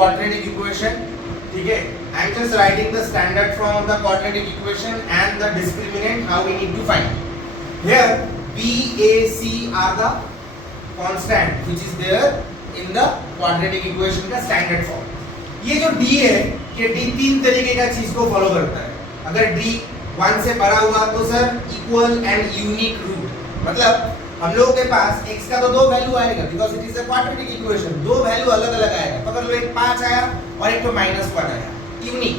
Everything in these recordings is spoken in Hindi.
quadratic equation. ठीक है, I am just writing the standard form of the quadratic equation and the discriminant how we need to find. Here B, A, C are the constant which is there in the quadratic equation का standard form. ये जो D है, ये D तीन तरीके का चीज को फॉलो करता है. अगर D 1 से बड़ा हुआ तो sir equal and unique root, मतलब हम लोगों के पास x का तो दो वैल्यू आएगा because it is a quadratic equation. दो वैल्यू अलग अलग आएगा. पकड़ लो, एक 5 आया और एक तो -1 आया, यूनिक.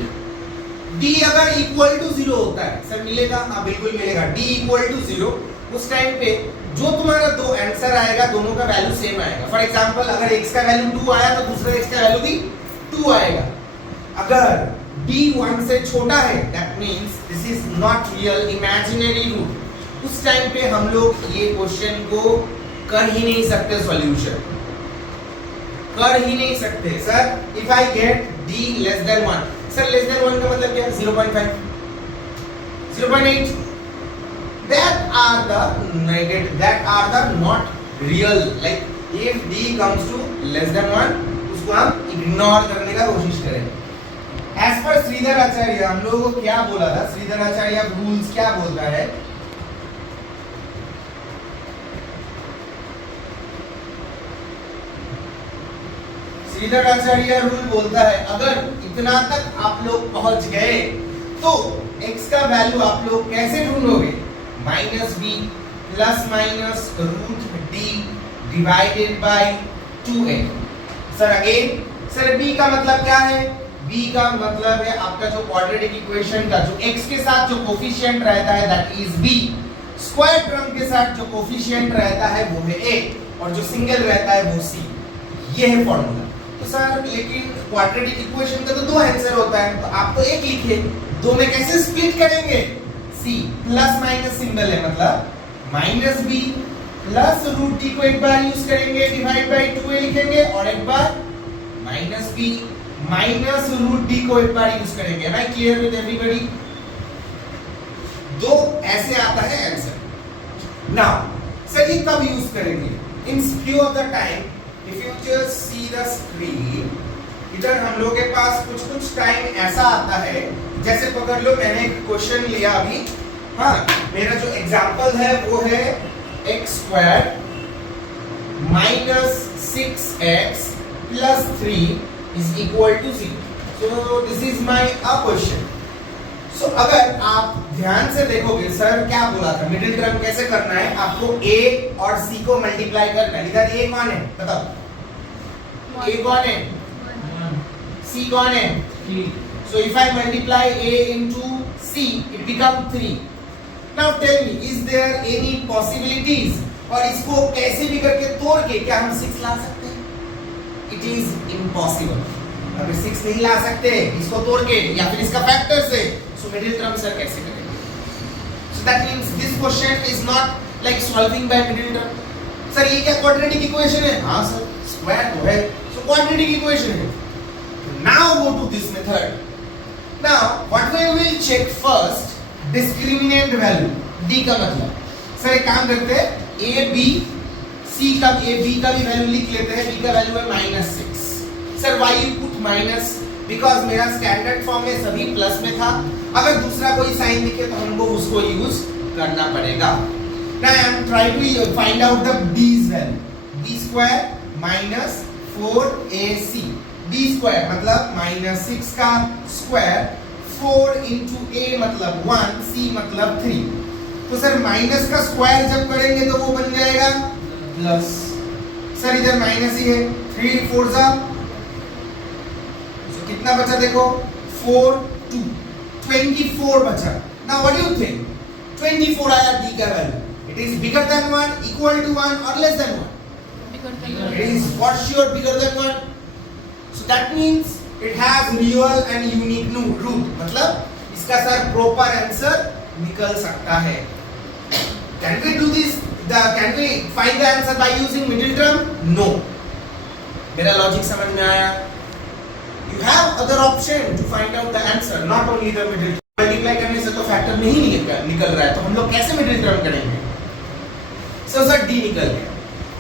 d अगर इक्वल टू 0 होता है सर मिलेगा? हाँ बिल्कुल मिलेगा. d इक्वल टू 0 उस टाइम पे जो तुम्हारा दो आंसर आएगा दोनों का वैल्यू सेम आएगा. फॉर एग्जांपल अगर x का वैल्यू 2 आया तो दूसरा x का वैल्यू भी 2 आएगा. अगर d 1 से छोटा है that means this is not real, imaginary root. उस टाइम पे हम लोग ये क्वेश्चन को कर ही नहीं सकते, सॉल्यूशन कर ही नहीं सकते. Sir if I get d less than 1, sir less than 1 का मतलब क्या है? 0.5, 0.8, that are the not real. Like if d comes to less than 1 उसको हम इग्नोर करने का कोशिश करेंगे. एज पर श्रीधर आचार्य हम लोगों को क्या बोला था? श्रीधर आचार्य रूल्स क्या बोलता है? श्रीधर आचार्य रूल बोलता है अगर इतना तक आप लोग पहुंच गए तो x का वैल्यू आप लोग कैसे ढूंढोगे? -b plus minus root d divided by 2a. Sir again, sir b का मतलब क्या है? b का मतलब है आपका जो क्वाड्रेटिक इक्वेशन का जो x के साथ जो कोफिशिएंट रहता है that is b, square term के साथ जो कोफिशिएंट रहता है वो है a और जो सिंगल रहता है वो c. ये है फॉर्मूला. तो सर लेकिन क्वाड्रेटिक इक्वेशन का तो दो आंसर होता है तो आप तो एक लिखे, दो में कैसे स्प्लिट करेंगे? c प्लस माइनस सिंबल है मतलब -b प्लस रूट d को एक बार यूज करेंगे डिवाइड बाय 2a लिखेंगे और एक बार -b माइनस रूट d को एक बार यूज करेंगे. Am I clear with everybody? दो ऐसे आता है आंसर. नाउ सर ये कब यूज करेंगे? In few of the time. If you just see the screen, इधर हम लोग के पास कुछ टाइम ऐसा आता है जैसे पकड़ लो मैंने एक क्वेश्चन लिया अभी. हाँ मेरा जो एग्जांपल है वो है x² minus 6x plus 3 is equal to 0. So this is my question. So अगर आप ध्यान से देखोगे सर क्या बोला था? मिडिल टर्म कैसे करना है? आपको a और c को मल्टीप्लाई करना है. इधर a कौन है बताओ? a कौन है? c कौन है? 3. So if I multiply a into c it becomes 3. Now tell me, is there any possibilities? और इसको कैसे भी करके तोड़ के क्या हम 6 ला सकते हैं? It is impossible. अगर 6 नहीं ला सकते इसको तोड़ के या फिर इसका फैक्टर से, so middle term सर कैसे करेंगे? So that means this question is not like solving by middle term. Sir ये क्या quadratic equation है? हाँ सर square तो है, so quadratic equation है. Now go to this method. Now what we will check first, discriminant value. D का मतलब सर एक काम करते हैं a b c का a b का भी वैल्यू लिख लेते हैं. b का वैल्यू है -6. Sir why you put minus? Because मेरा स्टैंडर्ड फॉर्म में सभी प्लस में था. अगर दूसरा कोई साइन दिखे तो हमको उसको यूज करना पड़ेगा. Now I am trying to find out the d's value. d² minus 4ac. d² मतलब -6 का स्क्वायर, 4 into a मतलब 1, c मतलब 3. तो सर माइनस का स्क्वायर जब करेंगे तो वो बन जाएगा प्लस. सर इधर माइनस ही है. 3 4 जा कितना बचा देखो? 4 2 24 बचा. Now what do you think? 24 आया d का value. It is bigger than 1, equal to 1 और less than 1? It is for sure bigger than 1. So that means it has real and unique root. मतलब इसका सर प्रॉपर आंसर निकल सकता है. Can we do this? Can we find the answer by using middle term? No. मेरा लॉजिक समझ में आया? You have other option to find out the answer, not only the middle term. Multiply करने से तो फैक्टर नहीं निकल रहा है, तो हम लोग कैसे मिडिल टर्म करेंगे? So sir d निकल गया.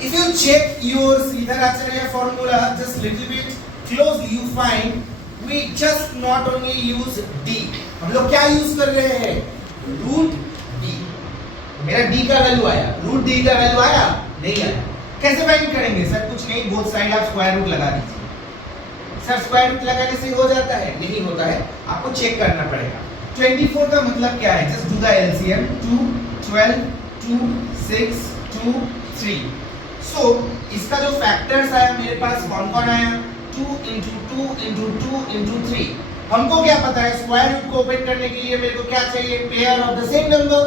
If you check your Sridhar Acharya formula just little bit, closely you find we just not only use d, हम लोग क्या यूज कर रहे हैं, रूट d। मेरा d का वैल्यू आया, रूट d का वैल्यू आया नहीं आया, कैसे फाइंड करेंगे सर? कुछ नहीं, बोथ साइड आप स्क्वायर रूट लगा दीजिए। सर स्क्वायर रूट लगाने से हो जाता है? नहीं होता है, आपको चेक करना पड़ेगा। 24 का मतलब क्या है? Just do the LCM, 2 12 2 6 2 3। सो इसका जो फैक्टर्स आया मेरे पास कौन कौन आया, 2 into 2 into 2 into 3। हमको क्या पता है, स्क्वायर रूट को ओपन करने के लिए मेरे को क्या चाहिए, pair of the same number.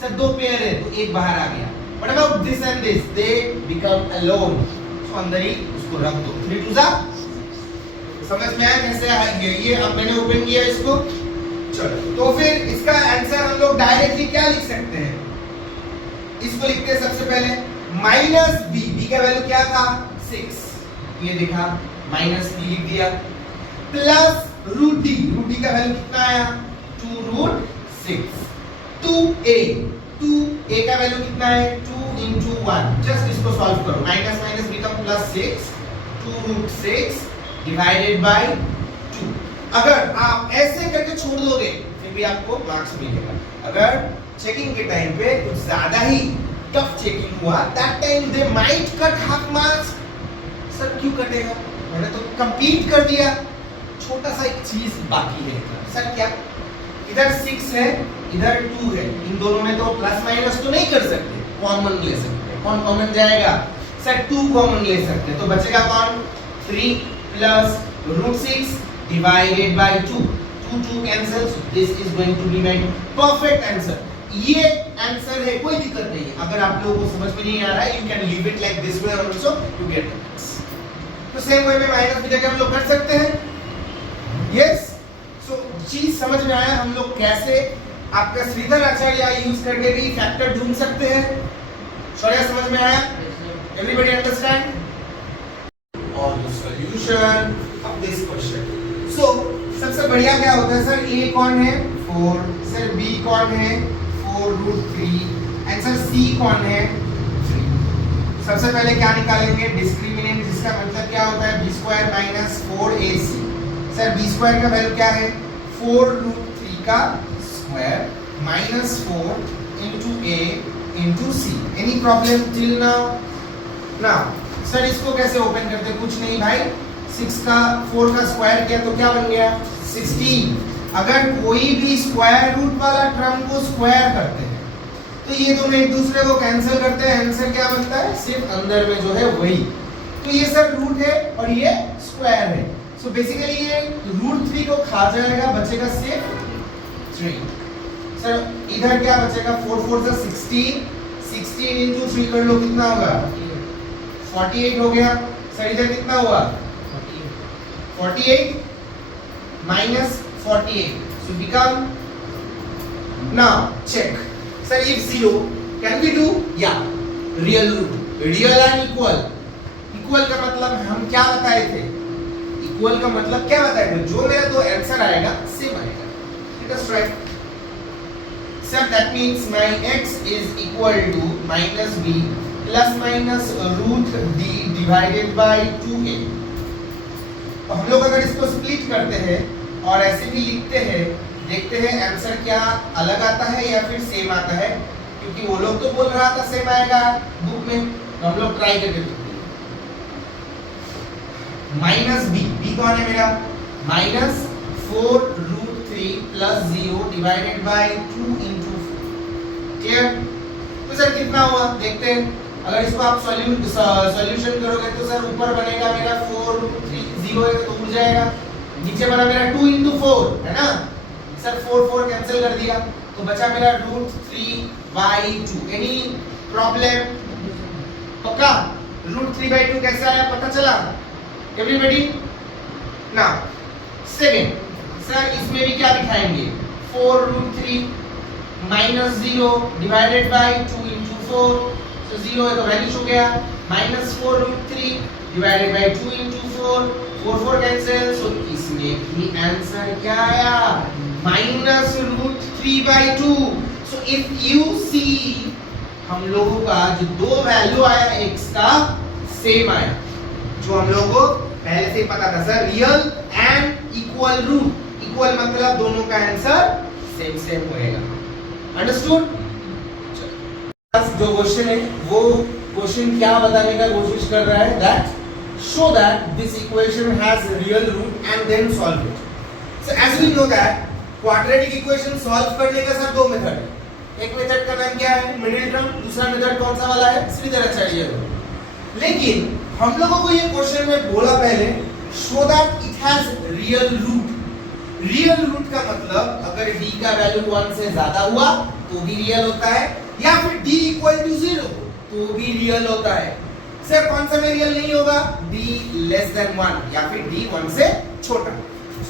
Sir दो पेयर है तो एक बाहर आ गया। What about this and this, they become alone. So अंदर ही उसको रख दो। 3 2 जा, समझ में आया कैसे आएंगे ये? अब मैंने ओपन किया इसको, चलो तो फिर इसका आंसर हम लोग डायरेक्टली क्या लिख सकते हैं, इसको लिखते हैं सबसे पहले माइनस बी। बी का वैल्यू क्या था, 6, ये देखा माइनस बी लिख दिया, plus root d. Root d का वैल्यू कितना आया, 2 रूट 6। 2a, 2a का वैल्यू कितना है, 2 into 1। जस्ट इसको सॉल्व करो, minus minus become plus 6, 2 root 6 divided by 2। अगर आप ऐसे करके छोड़ दोगे फिर भी आपको मार्क्स मिलेगा। अगर चेकिंग के टाइम पे कुछ ज्यादा ही टफ चेकिंग हुआ, that time they might cut half marks. Sir क्यों कटेगा, मैंने तो कंप्लीट कर दिया, छोटा सा एक चीज बाकी है। सर क्या, इधर 6 है इधर 2 है, इन दोनों में तो प्लस माइनस तो नहीं कर सकते, कॉमन ले सकते हैं। कौन कॉमन जाएगा, सर 2 कॉमन ले सकते हैं, तो बचेगा कौन, 3 plus root 6 divided by 2। 2 2 cancel, this is going to be my perfect answer. ये आंसर है, कोई दिक्कत नहीं है। अगर आप लोगों को समझ में नहीं आ रहा है, you can leave it like this way also, you get it. तो सेम वे में माइनस की जगह हम लोग कर सकते हैं। यस, सो चीज समझ में आया हम लोग कैसे आपका श्रीधर आचार्य यूज करके भी फैक्टर ढूंढ सकते हैं। शौर्य समझ में आया? Everybody understand? और the solution of this question. So सबसे बढ़िया क्या होता है सर, a कौन है, 4, सर b कौन है, 4 रूट 3, आंसर c कौन है, 3। सबसे पहले क्या निकालेंगे, डिस्क्रिमिनेंट, जिसका मतलब क्या होता है, b square minus 4ac। Sir b square का वैल्यू क्या है, 4 रूट 3 का square minus 4 into a into c। Any problem till now? Now sir इसको कैसे ओपन करते, कुछ नहीं भाई, 6 का 4 का स्क्वायर किया तो क्या बन गया, 16। अगर कोई भी स्क्वायर रूट वाला टर्म को स्क्वायर करते हैं तो ये दोनों एक दूसरे को कैंसिल करते हैं, आंसर क्या बनता है, सिर्फ अंदर में जो है वही। तो ये सर रूट है और ये स्क्वायर है, सो बेसिकली ये रूट 3 को खा जाएगा, बचेगा सिर्फ 3। सर इधर क्या बचेगा, 4 4 से 16, 16 into 3 कर लो, कितना होगा, 48 हो गया। सर इधर कितना हुआ, 48 minus 48, so become, now check, sir if 0 can we do, yeah, real root, real and equal। equal का मतलब हम क्या बताए थे, equal का मतलब क्या बताए थे, जो मेरा तो आंसर आएगा सेम आएगा, let us try। sir that means my x is equal to minus b plus minus root d divided by 2a। तो हम लोग अगर इसको स्प्लिट करते हैं और ऐसे भी लिखते हैं, देखते हैं आंसर क्या अलग आता है या फिर सेम आता है, क्योंकि वो लोग तो बोल रहा था सेम आएगा बुक में, तो हम लोग ट्राई करके देखते हैं। माइनस बी, बी कौन है मेरा, minus 4 root 3 plus 0 divided by 2 into 4। Clear? तो सर कितना हुआ देखते हैं। अगर इसको आप सॉल्यूशन करोगे तो सर ऊपर बनेगा मेरा 4 रूट 3, 0 है तो उड़ जाएगा, नीचे बना मेरा 2 into 4 है ना, सर 4 4 कैंसिल कर दिया तो बचा मेरा रूट 3 by 2। Any problem? पक्का रूट 3 by 2 कैसे आया पता चला एवरीबॉडी? नाउ सेकंड, सर इसमें भी क्या दिखाएंगे, 4 root 3 minus 0 divided by 2 into 4, तो 0 है तो वैल्यूज हो गया, minus 4 root 3 divided by 2 into 4, 4 4 cancel, so इसमें भी आंसर क्या आया, minus root 3 by 2। So if you see हम लोगों का जो दो वैल्यू आया x का सेम आया, जो हम लोगों को पहले से ही पता था sir, real and equal root, equal मतलब दोनों का आंसर सेम सेम होएगा। अंडरस्टूड? जो क्वेश्चन है वो क्वेश्चन क्या बताने का कोशिश कर रहा है, that show that this equation has real root and then solve it. So as we know that quadratic equation solve करने का सर दो मेथड है। एक मेथड का नाम क्या है, मिडिल टर्म, दूसरा मेथड कौन सा वाला है, सीधी तरह चाहिए। लेकिन हम लोगों को ये क्वेश्चन में बोला पहले, show that it has real root। Real root का मतलब अगर d का वैल्यू 1 से ज्यादा हुआ तो भी रियल होता है, या फिर d इक्वल टू 0 तो भी रियल होता है। सर कौन सा में रियल नहीं होगा, d लेस देन 1 या फिर d 1 से छोटा।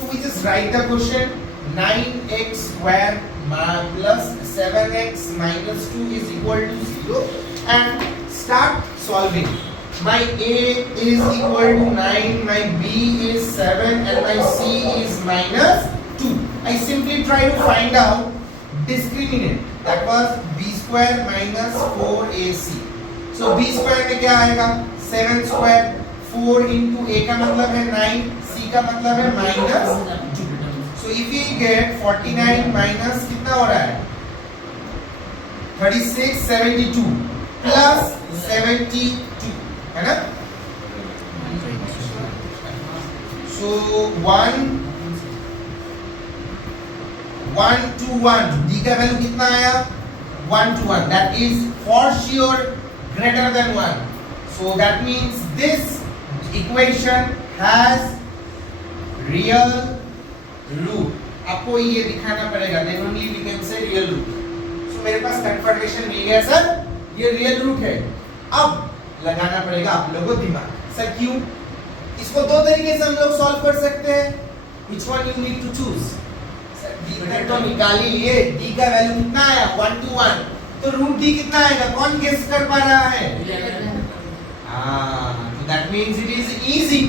So we just write the question, 9x square plus 7x minus 2 is equal to 0 and start solving. My a is equal to 9, my b is 7 and my c is minus 2. I simply try to find out discriminant, that was b square minus 4ac. So b square में क्या आएगा, 7 square, 4 into a का मतलब है 9, c का मतलब है minus 2. So if we get 49 minus कितना हो रहा है, 36, 72 plus 72 है ना। So 1 to 1, d का वैल्यू कितना आया, 1 to 1, that is for sure greater than 1. So that means this equation has real root. आपको ये दिखाना पड़ेगा, then only we can say real root. So मेरे पास कंफर्मेशन मिल गया सर, ये रियल रूट है। अब लगाना पड़ेगा आप लोगों को दिमाग, सर क्यों? इसको दो तरीके से हम लोग सॉल्व कर सकते हैं। Which one you need to choose? Sir d तो निकाल ही लिए, d का वैल्यू कितना आया, 1 to 1, तो रूट d कितना आएगा, कौन गेस कर पा रहा है? तो that means it is easy।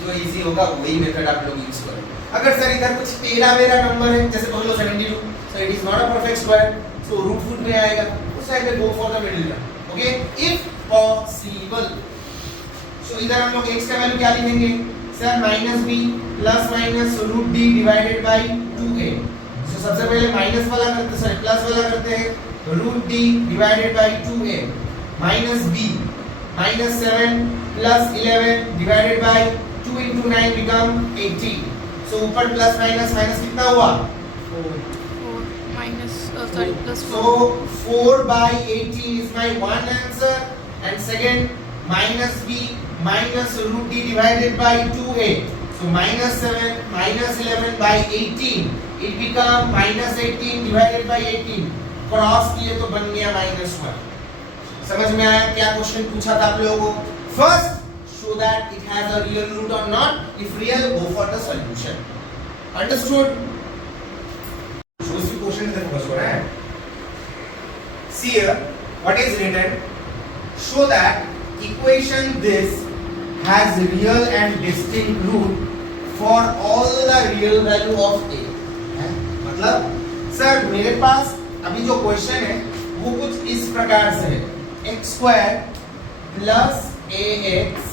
जो इजी होगा वही मेथड आप लोग यूज करो। अगर सर इधर कुछ टेढ़ा मेढ़ा नंबर है, जैसे मान लो 72, so it is not a perfect square, so root में आएगा, उस साइड में go for the middle term, okay, if possible। so इधर हम लोग x का वैल्यू क्या लिखेंगे, sir minus b plus minus root d divided by 2a। so सबसे पहले माइनस वाला करते हैं, सॉरी प्लस वाला करते हैं, root d divided by 2a minus b minus 7 plus 11 divided by 2 into 9 become 18। so ऊपर प्लस माइनस माइनस कितना हुआ, 4 minus plus 4. so 4 by 18 is my one answer, and second minus b minus root d divided by 2a, so minus 7 minus 11 by 18, it become minus 18 divided by 18, cross किए तो बन गया -1। समझ में आया क्या क्वेश्चन पूछा था आप लोगों को? First show that it has a real root or not, if real go for the solution। understood? so इसी क्वेश्चन पे फोकस हो रहा है। see here what is written, show that equation this has real and distinct root for all the real value of a। मतलब सर मेरे पास अभी जो क्वेश्चन है वो कुछ इस प्रकार से है, x square plus ax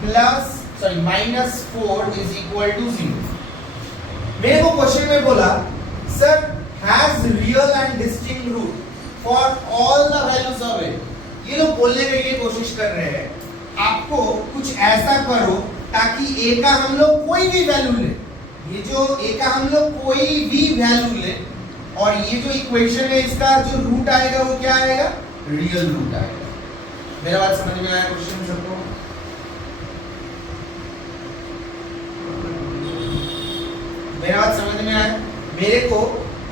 plus sorry minus 4 is equal to 0। मेरे को क्वेश्चन में बोला sir has real and distinct root for all the values of a. ये लोग बोलने की ये कोशिश कर रहे हैं आपको कुछ ऐसा करो ताकि a का हम लोग कोई भी वैल्यू ले, ये जो a का हम लोग कोई भी वैल्यू ले, और ये जो इक्वेशन है इसका जो रूट आएगा वो क्या आएगा, रियल रूट आएगा। मेरा बात समझ में आया क्वेश्चन सबको? मेरा बात समझ में आया? मेरे को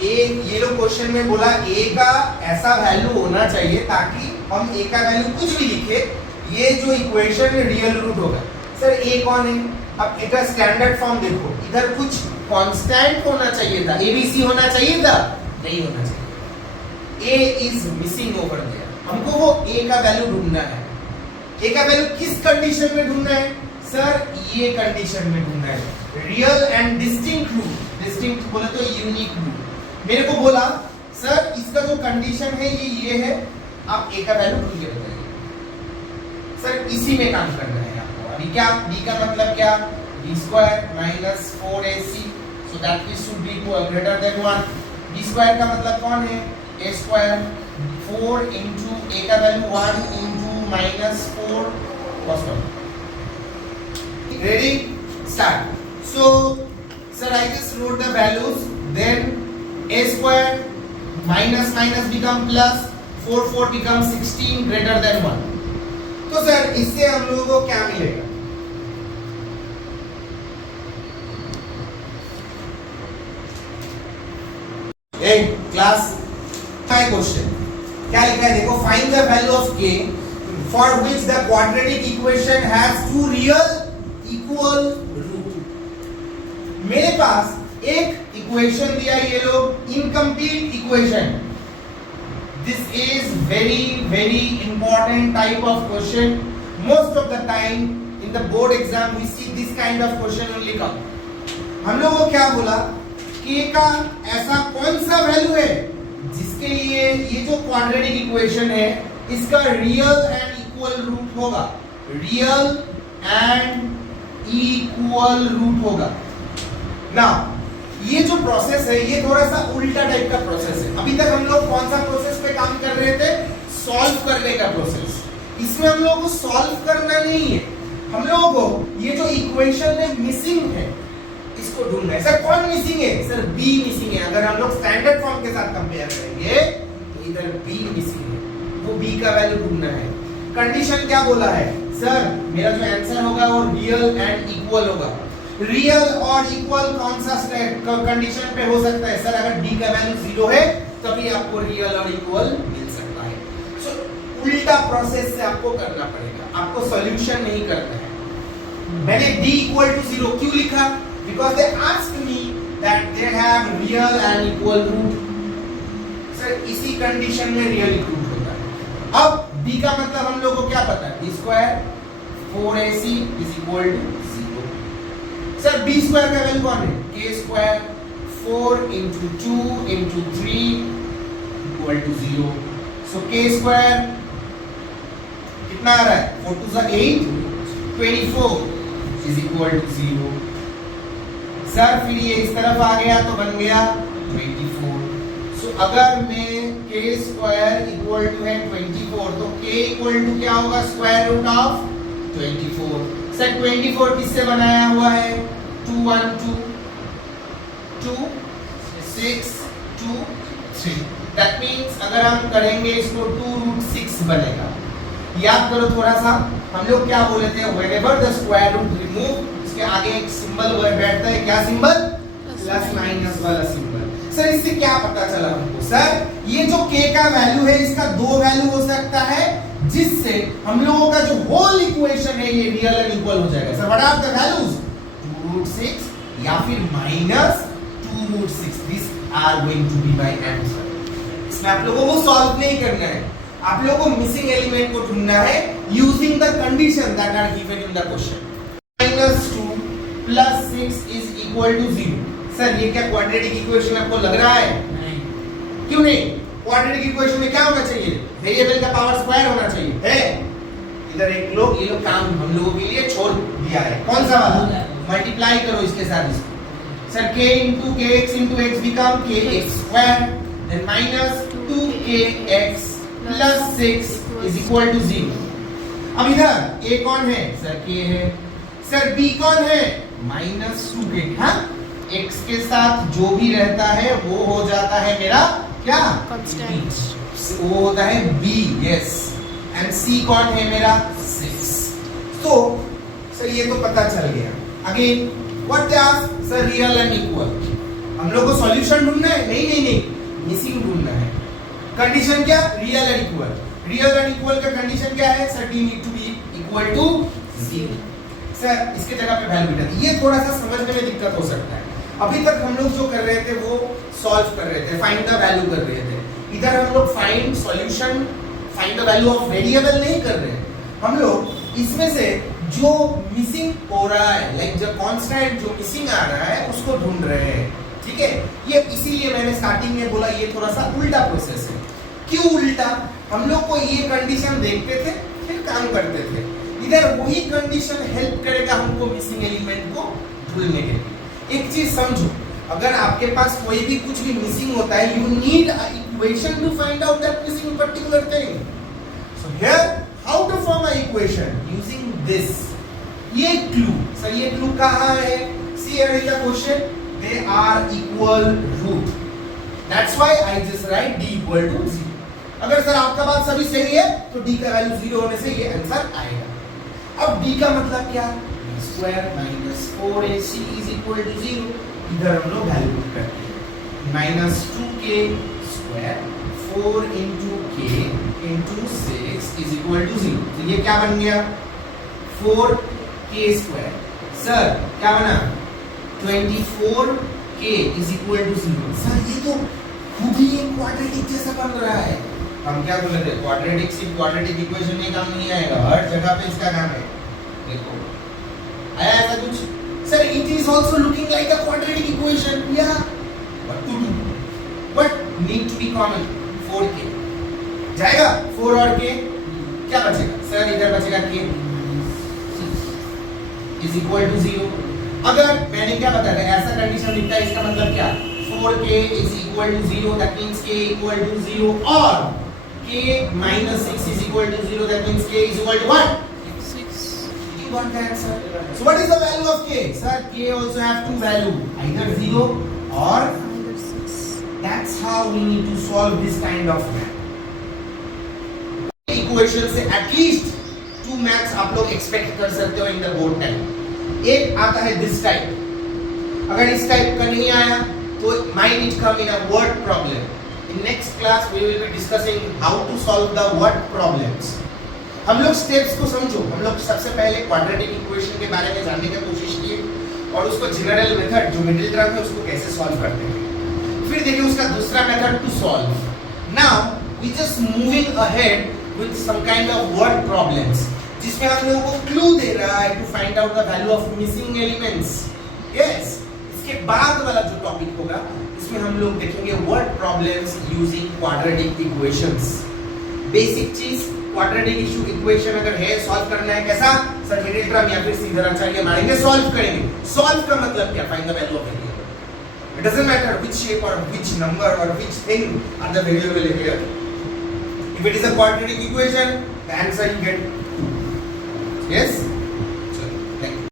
ये लोग क्वेश्चन में बोला a का ऐसा वैल्यू होना चाहिए ताकि हम a का वैल्यू कुछ भी लिखे, ये जो इक्वेशन रियल रूट होगा। सर a कौन है? अब इसका स्टैंडर्ड फॉर्म देखो, इधर कुछ कांस्टेंट होना चाहिए था, abc होना चाहिए था, नहीं होना चाहिए, a is missing over there. हमको वो a का वैल्यू ढूंढना है। a का वैल्यू किस कंडीशन में ढूंढना है? सर ये कंडीशन में ढूंढना है, real and distinct root. Distinct बोले तो यूनिक रूट। मेरे को बोला सर इसका जो कंडीशन है ये है, आप a का वैल्यू ढूंढ के बताइए। सर इसी में काम करना है आपको, अभी क्या b का मतलब क्या, b square minus 4ac, so that we should be greater than 1। b square का मतलब कौन है, a स्क्वायर, 4 इंटू a का value 1 into minus 4 cos 1। Ready? Start. So, sir, I just wrote the values. Then a square minus minus become plus, 4 become 16 greater than 1. तो सर इससे हम लोगों को क्या मिलेगा? Hey class, my question. क्या लिखा है देखो, find the value of k for which the quadratic equation has two real equal root। मेरे पास एक इक्वेशन दिया ये लोग, incomplete equation. This is very very important type of question. Most of the time in the board exam we see this kind of question only come. हम लोगों को क्या बोला, k का ऐसा कौन सा वैल्यू है जिसके लिए ये जो क्वाड्रेटिक इक्वेशन है इसका रियल एंड इक्वल रूट होगा, रियल एंड इक्वल रूट होगा। नाउ ये जो प्रोसेस है ये थोड़ा सा उल्टा टाइप का प्रोसेस है। अभी तक हम लोग कौन सा प्रोसेस पे काम कर रहे थे, सॉल्व करने का प्रोसेस। इसमें हम लोगों को सॉल्व करना नहीं है, हम लोगों को ये जो इक्वेशन में मिसिंग है इसको ढूंढना है। सर कौन मिसिंग है, सर बी मिसिंग है। अगर हम लोग स्टैंडर्ड फॉर्म के साथ कंपेयर करेंगे तो इधर बी मिसिंग है, वो बी का वैल्यू ढूंढना है। कंडीशन क्या बोला है, सर मेरा जो आंसर होगा वो रियल एंड इक्वल होगा। रियल और इक्वल कौन सा कंडीशन पे हो सकता है, सर अगर d का वैल्यू 0 है तभी आपको रियल और इक्वल मिल सकता है। सो उल्टा प्रोसेस से आपको करना पड़ेगा, आपको सॉल्यूशन नहीं करना है। मैंने d इक्वल टू 0 क्यों लिखा, because they asked me that they have real and equal root. Sir इसी कंडीशन में रियल रूट होता है। अब d का मतलब हम लोगों को क्या पता है, d square 4ac is equal to 0। Sir b square का वैल्यू कौन है, k square 4 into 2 into 3 equal to 0। So k square कितना आ रहा है, 4 2 8 24 is equal to 0। सर फिर ये इस तरफ आ गया तो बन गया 24। सो अगर मैं k स्क्वायर इक्वल टू है 24 तो k इक्वल टू क्या होगा, स्क्वायर रूट ऑफ 24। सर 24 किससे बनाया हुआ है, 2 1 2 2 6 2 3। दैट मींस अगर हम करेंगे इसको 2 रूट 6 बनेगा। याद करो थोड़ा सा, हम लोग क्या बोले थे, whenever the square root remove, इसके आगे एक सिंबल बैठता है, क्या सिंबल, प्लस माइनस वाला सिंबल। सर इससे क्या पता चला हमको, सर ये जो k का वैल्यू है इसका दो वैल्यू हो सकता है जिससे हम लोगों का जो होल इक्वेशन है ये रियल एंड इक्वल हो जाएगा। Sir what are the values, 2 root 6 या फिर minus 2 root 6। This are going to be my answer. इसमें आप लोगों को सॉल्व नहीं करना है, आप लोगों को मिसिंग एलिमेंट को ढूंढना है using the condition that are given in the question. -2 + 6 is equal to 0। Sir ये क्या क्वाड्रेटिक इक्वेशन आपको लग रहा है, नहीं, क्यों नहीं? क्वाड्रेटिक इक्वेशन में क्या होना चाहिए, वेरिएबल का पावर स्क्वायर होना चाहिए, है? इधर एक लोग ये लोग काम हम लोगों के लिए छोड़ दिया है, कौन सा वाला, मल्टीप्लाई करो इसके साथ इसको। Sir k into kx into x become kx square then minus 2kx plus 6 is equal to 0। अब इधर a कौन है, सर k है। सर b कौन है, -2k। हाँ, x के साथ जो भी रहता है वो हो जाता है मेरा क्या, कांस्टेंट, वो होता है b, यस। एंड c कौन है मेरा, 6। तो सर ये तो पता चल गया। Again what task, sir real and equal. हम लोग को सॉल्यूशन ढूंढना है, नहीं नहीं नहीं, मिसिंग ढूंढना है। कंडीशन क्या, real and equal. Real and equal का कंडीशन क्या है, sir d need to be equal to 0। Sir इसके जगह पे वैल्यू बिठा दी। ये थोड़ा सा समझने में दिक्कत हो सकता है। अभी तक हम लोग जो कर रहे थे वो सॉल्व कर रहे थे, फाइंड द वैल्यू कर रहे थे। इधर हम लोग find solution, find the value of variable नहीं कर रहे हैं। हम लोग इसमें से जो मिसिंग हो रहा है, लाइक जो कांस्टेंट जो मिसिंग आ रहा है उसको ढूंढ रहे हैं, ठीक है? ये इसीलिए मैंने स्टार्टिंग में बोला ये थोड़ा सा उल्टा प्रोसेस है। क्यों उल्टा, हम लोग को ये कंडीशन देखते थे फिर काम करते थे। इधर वही कंडीशन हेल्प करेगा हमको मिसिंग एलिमेंट को ढूंढने के लिए। एक चीज समझो, अगर आपके पास कोई भी कुछ भी मिसिंग होता है, you need a equation to find out that missing particular thing. So here how to form a equation using this. ये क्लू, सर ये क्लू कहां है? See here in the question, they are equal root, that's why I just write d equal to 0। अगर सर आपका बात सभी सही है तो d का वैल्यू 0 होने से ये आंसर आएगा। अब d का मतलब क्या? Square minus 4ac is equal to 0। इधर हम लोग वैल्यू पुट करते हैं, minus 2k square 4 into k into 6 is equal to 0। तो ये क्या बन गया? 4k square. सर क्या बना? 24k is equal to 0। Sir ये तो खुद ही एक क्वाड्रेटिक जैसा बन रहा है। हम क्या बोल रहे थे? क्वाड्रेटिक सिर्फ क्वाड्रेटिक इक्वेशन में काम नहीं आएगा, हर जगह पे इसका काम है। देखो आया ऐसा कुछ? Sir it is also looking like a quadratic equation, या what to do? But need to be common. 4k जाएगा, 4 और k क्या बचेगा? सर इधर बचेगा k इज इक्वल टू 0। अगर मैंने क्या बताया, ऐसा कंडीशन लिखता है, इसका मतलब क्या? 4k is equal to 0, that means k equal to 0, or k minus 6 is equal to 0, that means k is equal to what? 6. You got the answer. So what is the value of k? Sir, k also have two value, either 0 or Either 6. that's how we need to solve this kind of math. Equation से at least 2 maths आप लोग expect कर सकते हो in the board time। एक आता है this type, अगर इस टाइप का नहीं आया तो might it come in a word problem. In next class we will be discussing how to solve the word problems. हम लोग स्टेप्स को समझो। हम लोग सबसे पहले क्वाड्रेटिक इक्वेशन के बारे में जानने की कोशिश की और उसको जनरल मेथड जो मिडिल टर्म है उसको कैसे सॉल्व करते हैं। फिर देखिए उसका दूसरा method to solve. Now we just moving ahead with some kind of word problems जिसमें हम लोगों को क्लू दे रहा है to find out the value of missing elements. Yes, इसके बाद वाला जो टॉपिक होगा इसमें हम लोग देखेंगे word problems using quadratic equations. Basic चीज, क्वाड्रेटिक इक्वेशन अगर है सॉल्व करना है कैसा? सर मिडिल टर्म या फिर सीधराचार्य मारेंगे, सॉल्व करेंगे। सॉल्व का मतलब क्या? Find the value of variable. It doesn't matter which shape और व्हिच नंबर और which thing are the variable here. If it is a quadratic equation the answer you get, yes,